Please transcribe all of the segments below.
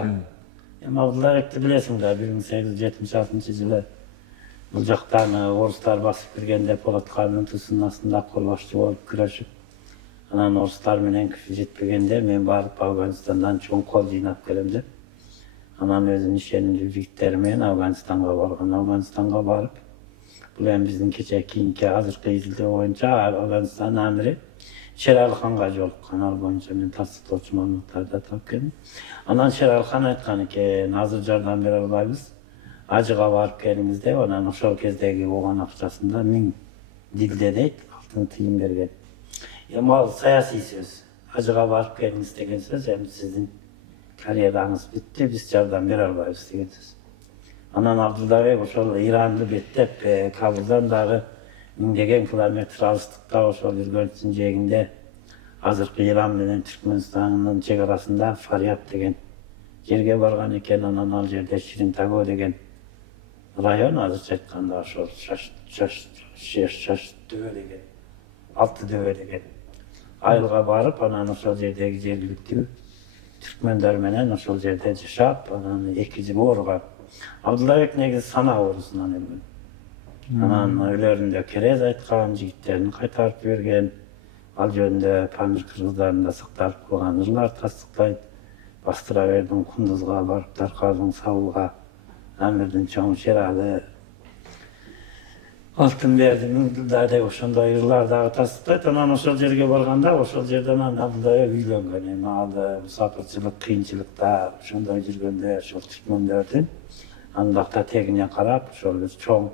экен. Абдуллабекти билесиң да, 1876-жылы бул жактан орустар басып киргенде Полат хандын тусунун астында кол башчы болуп күрөшүп, анан орустар менен күчү жетпегенде мен барып Афганистандан чоң кол жыйнап келем деп, анан өзүнүн ишенимдүү жигиттери менен Афганистанга барган. Афганистанга барып, бул эми биздин кийинки азыркы изилдөө боюнча Афганистандын амири Шерали ханга жолуккан. Ал боюнча мен тастыктоочу маалыматтарды таап келдим. Анан Шерали хан айткан экен, азыр жардам бере албайбыз, Ажыга барып келиңиз деп, анан ошол кездеги болгон акчасында 1000 дилде дейт, алтын тыйын берген. Эми ал саясий сөз. Ажыга барып келиңиз деген сөз, эми сиздин карьераңыз бүттү, биз жардам бере албайбыз деген сөз. Анан Абдуллабек ошол Иранды беттеп, Кабулдан дагы 1000 километр алыстыкта ошол жүргөнчүн жээгинде, азыркы Иран менен Түркмөнстандын чек арасында Фарят деген жерге барган экен. Анан ал жерде Ширинтагоо деген район, азырча айтканда ошол Шашдөбө деген, Алтыдөбө деген айылга барып, анан ошол жердеги жергиликтүү түркмөндөр менен ошол жерде жашап, анан 2 жыл ооруган. Абдуллабек негизи сана оорусунан өлгөн. Анан өлөрүндө керез айткан, жигиттерин кайтарып берген, ал жөнүндө Памир кыргыздарында сакталып калган ырлар тастыктайт. Бастыра бердим Кундузга барып, Тарказдын Сабылга, Амирдин чоң Шерали алтын берди, 1000 жылдай деп ошондой ырлар дагы тастыктайт. Анан ошол жерге барганда, ошол жерден Абдуллабек үйлөнгөн. Эми ал мусапырчылык, кыйынчылыкта ошондой жүргөндө ошол түркмөндөрдүн андакта тегине карап, ошол чоң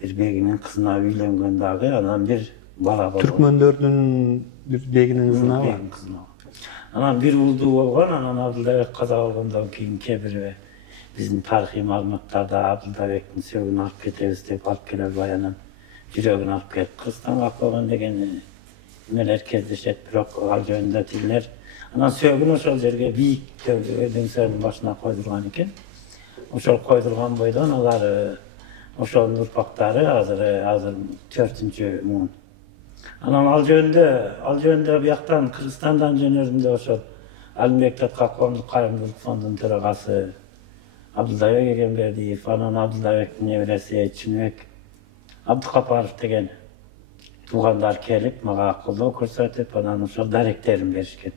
бир бегинин кызына үйлөнгөн дагы. Анан бир бала болгон. Түркмөндөрдүн бир бегинин кызына. Анан бир уулду болгон. Анан Абдуллабек каза болгондон кийин кээ бир биздин тарыхый маалыматтарда Абдуллабектин сөөгүн алып кетебиз деп алып келе албай, анан жүрөгүн алып келип Кыргызстанга алып койгон деген эмелер кездешет. Бирок ал жөнүндө тилер. Анан сөөгүн ошол жерге бийик дөңсөнүн башына койдурган экен. Ошол койдурган бойдон алар ошонун урпактары азыр 4-муун. Анан ал жөнүндө бияктан Кыргызстандан жөнөрүндө ошол Алимбек Татка коомдук кайрымдуулук фондунун төрагасы Абдуллабек Эгембердиев, анан Абдуллабектин небереси Чыныбек Абдыкапаров деген туугандар келип, мага колдоо көрсөтүп, анан ошол даректерин беришкен.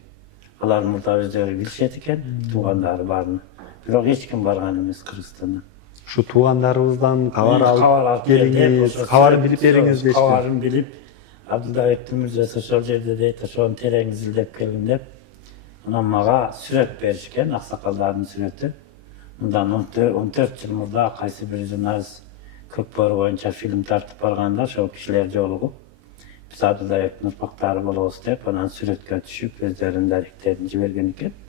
Алар мурда өздөрү билишет экен, туугандары барын. Бирок эч ким барган эмес Кыргызстандан. Ушу туугандарыбыздан кабар алып келиңиз, кабарын билип бериңиз дешти. Кабарын билип, Абдуллабектин мүрзөсү ошол жерде дейт, ошону терең изилдеп келгин деп. Анан мага сүрөт беришкен, аксакалдардын сүрөтү. Мындан 14 жыл мурда кайсы бир журналист Көкбөрү боюнча фильм тартып барганда ошол кишилер жолугуп, биз Абдуллабектин урпактары болобуз деп, анан сүрөткө түшүп өздөрүнүн даректерин жиберген экен.